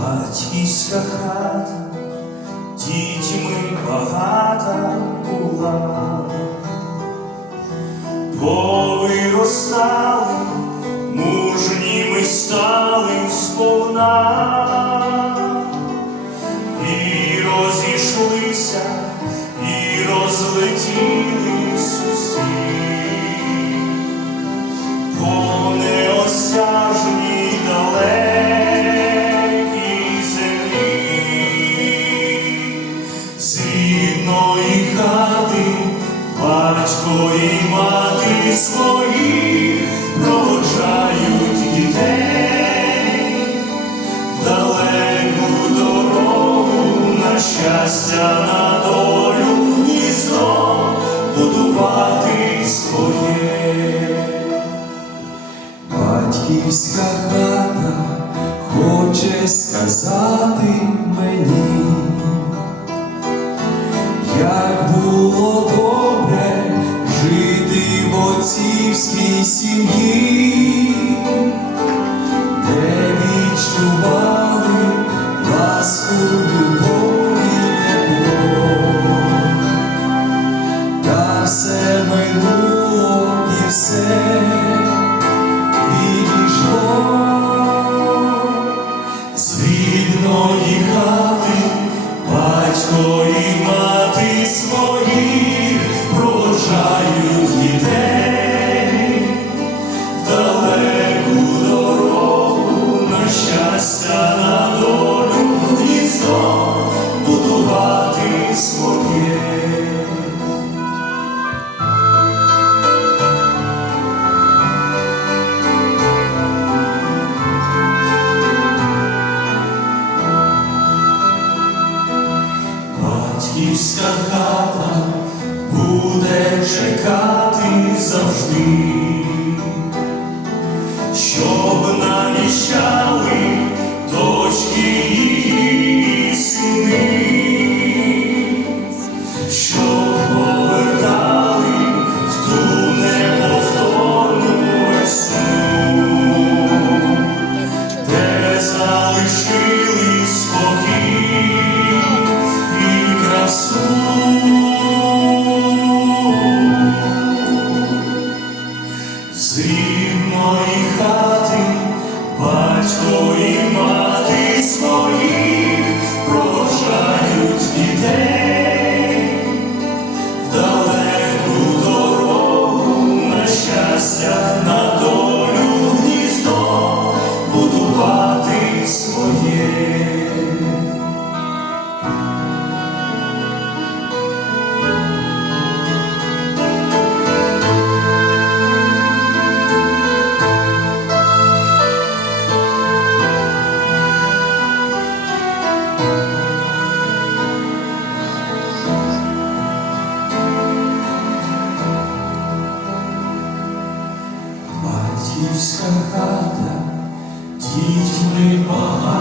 Батьківська хата, дітьми багата була, повиростали, мужніми стали сповна, і розійшлися, і розлетілись батько і мати свої проводжають дітей далеку дорогу на щастя, на долю гніздо будувати своє. Батьківська хата хоче сказати мені, як було сім'ї, де відчували ласку, любов і тепло, та все минуло і все відійшло. З Батьківська хата буде чекати завжди, щоб навіщали дочки її сини, щоб повертали в ту неповторну де залишили Батьківська хата, дітьми багата.